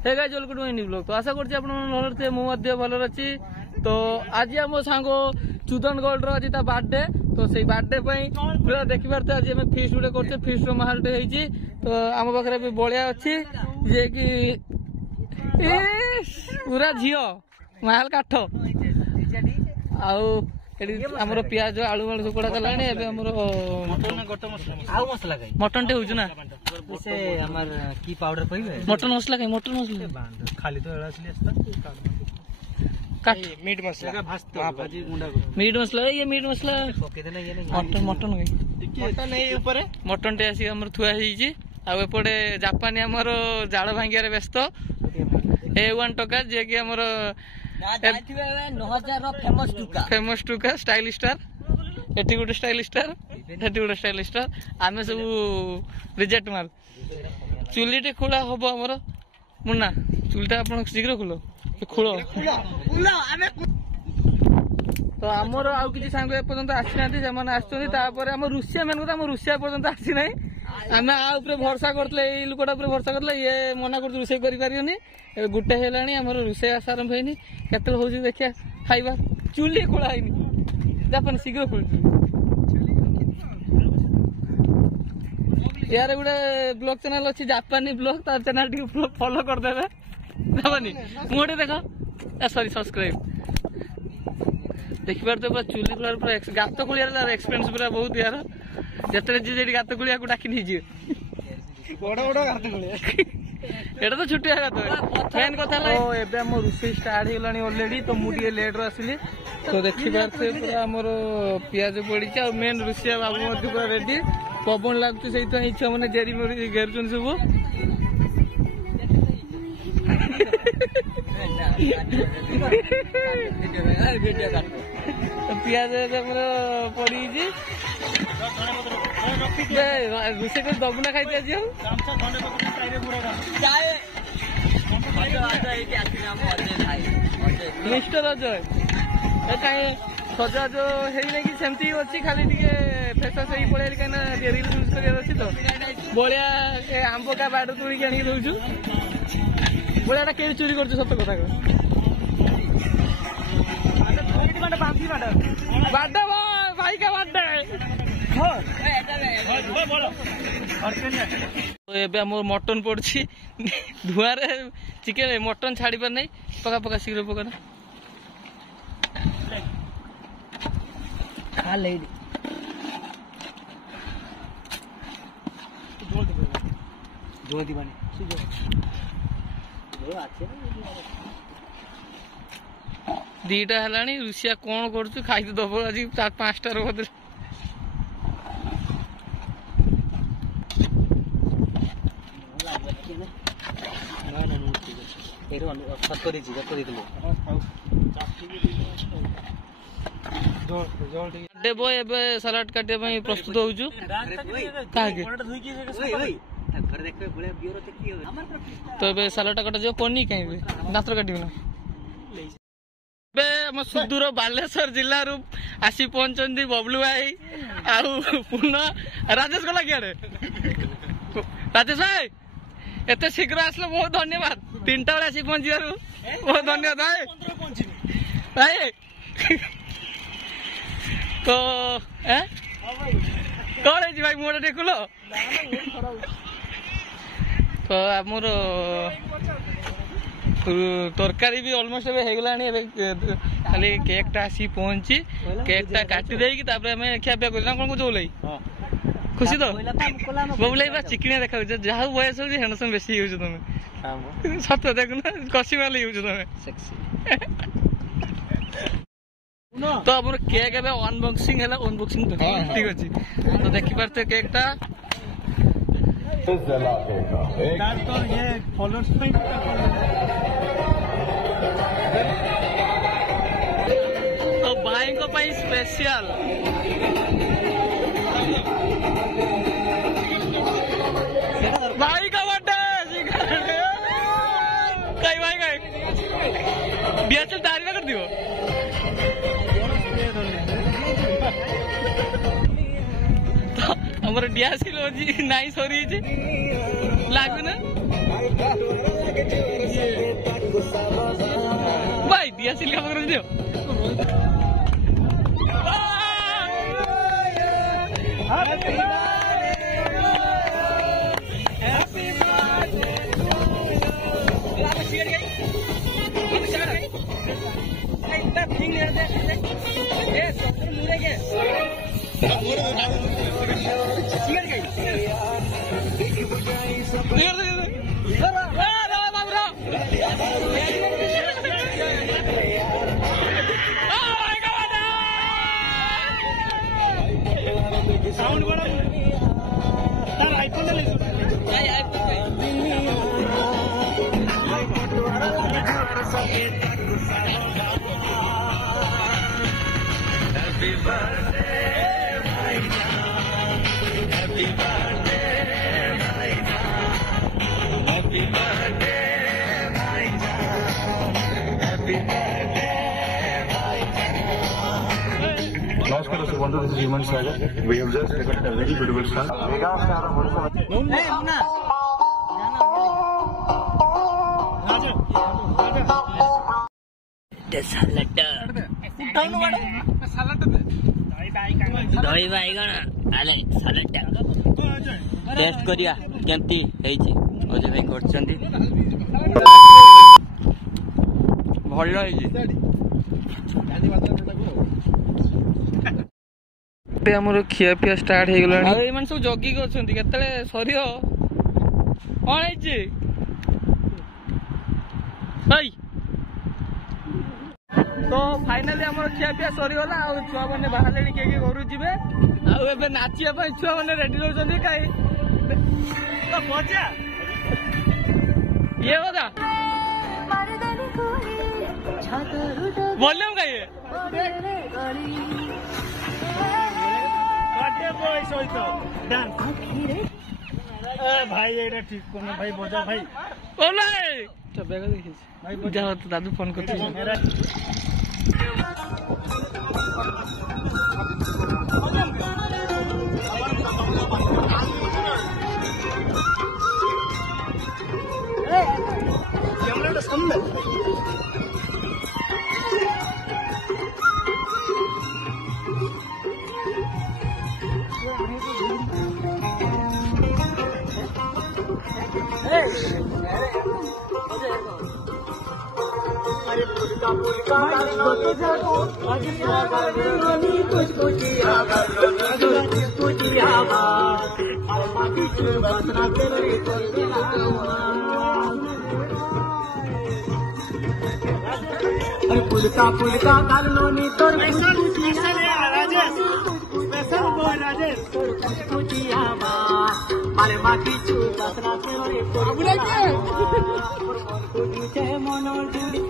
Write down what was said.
Hey guys welcome to my new blog. तो आशा करछि आपण भलो थे मु मध्ये भलो अछि। तो आज हम सांगो चुदन गोल्ड रो आज ता बर्थडे। तो सेई बर्थडे पई पूरा देखि परते आज हम फीस्ट उडे करते फीस्ट रो माहौल टे हेछि। तो हम बखरे भी बळिया अछि जे कि ए पूरा झियो माहौल काठो आउ हमरो प्याज आलू वालू सुकड़ा कलानी एबे हमरो मटन गोटे मसला आउ मसला काई मटन टे होजु ना से हमर की पाउडर पइबे मटन मसला काई मटन मसला खाली तो एड़ा असली असता काट मीट मसला भास्ता भाजी गुंडा मीट मसला ये मीट मसला पके देना ये मटन मटन काई मटन ए ऊपर मटन टे आसी हमर थुआ हेई छी आ एपडे जापानी हमरो जाळ भांगिया रे व्यस्त A1 टका जे कि हमरो 9000 फेमस टुका स्टाइल स्टार एटी गोटे स्टाइल स्टार एटी गोटे स्टाइल स्टार आमे सब रिजेक्ट मार चुलीटे खोला हबो हमर मुन्ना चुलीटा आपण शीघ्र खोलो खोलो तो आमर आउ किछि सांग ए पर्यंत आसी नाथि जमाना आछथि तापर हम रुसिया मेन को हम रुसिया पर्यंत आसी नै आमे आ ऊपर भरोसा करतले ए लुकोटा ऊपर भरोसा करतले ये मना करत रुसे करि पारियोनी ए गुटे हेलानी हमर रुसे आरंभ हेनी केतल होजी देखिया खाइबा चुली खोला हेनी जापन शीघ्र खोल यार गुडे ब्लॉग चैनल अछि जापानी ब्लॉग तार चैनल टी फॉलो कर देबे जापानी मोटे देखो सॉरी सब्सक्राइब देखि पार तो पूरा चुली खोला पूरा गात खोलिया एक्सपेरियंस पूरा बहुत यार जतरे जे जेडी गात खोलिया को डाकी नि जे बड़ बड़ गात खोलिया एटा तो छुट्टी आगा तो फैन कथा ला ओ एबे हम रुसे स्टार्ट हेलानी ऑलरेडी तो मु दिए लेट रो आसिली तो देखि पारते पूरा हमर प्याज पड़ी छ और मेन रुसिया बाबू मध्य पूरा रेडी पवन लागछ सेई तो इच्छा माने जेरी मोरी घेरचन सब प्याज हमर पड़ी जी रुसे को दबना खाइते आज मिस्टर अजय कहीं सजाज है कि सेमती अच्छी खाली टे फेसस हो पड़े कहीं रिल यूज कर तो बड़िया आंब का बाड़ तोड़िक आनी दौचु बड़िया के चोरी कर सत कथा बाड्डे भाई का बाड्डे एबे मोर मटन पड़छि धुआ रे चिकन मटन छाड़ी पर नहीं पका पका शीघ्र पका खा ले जोर दीवानी दीटा हेलानी रुसिया कौन करछु खाई तो दबो आज 4-5 टा बदल देबो एबे सलाड काटे पई प्रस्तुत होउछु काहे तो एबे सलाड काटा जो कोनी काहे नात्र काटिबो ना बे हम सुदूर बालेश्वर जिल्ला रु आसी पहुंचंदी बबलू भाई आउ पुनः राजेश को लगे राजेश भाई एते शीघ्र आसलो बहुत धन्यवाद 3टा बेले आसी पहुंचिबारु बहुत धन्यवाद भाई तो कौन है भाई मोटे देखुल तो आमर तरकारी भी ऑलमोस्ट खाली केक टा आसी पहुंची केक टा काटी देकी तापर हमें खिया पिया करना कोन को जोलै खुशी तो बबुलाई बा चिकनिया देखा जहाँ बयस हो हैंडसम बेसी यूज तुम सत देखो ना कसी वाले यूज तुम तो अब केक एबे अनबॉक्सिंग है अनबॉक्सिंग तो ठीक अछि तो देखि पारते केक टा तो ये फॉलोअर्स पे तो भाई को पाई स्पेशल भाई का बर्थडे कई भाई कई बियाचल तारी ना कर दियो तो हमर डियासिल होजी नाइस हो रही है लागू ना चिल्का पकड़ दियो साउंड बड़ा तार आईफोन ले ले iPhone happy birthday happy birthday happy birthday happy birthday Namaskar, Mr. Bandhu. This is Human Sagar. We have just taken a very beautiful sun. दही बाइगण आले सालाड टेस्ट करिया केमती हेची ओजे भाई करछंती भल हेची आमर खिया पिया स्टार्ट हो गला सब जगिक अच्छा के सर कौन है तो फाइनाली आम खिया पिया सरीगला छुआ मैंने बाहर किए घर जी नाचिया छुआ मैंने रेडी रोचे कहीं ये बता वॉल्यूम कहीं भाई ये ठीक को भाई बजा भाई भाई बजा तो दादू फोन करते पुलका पुलका कालनोनी तोर स्पेशल राजेश स्पेशल बोल राजेश कुचिया मारे माटी चू दसरा के रे बुला के कुछ मनो जुड़ी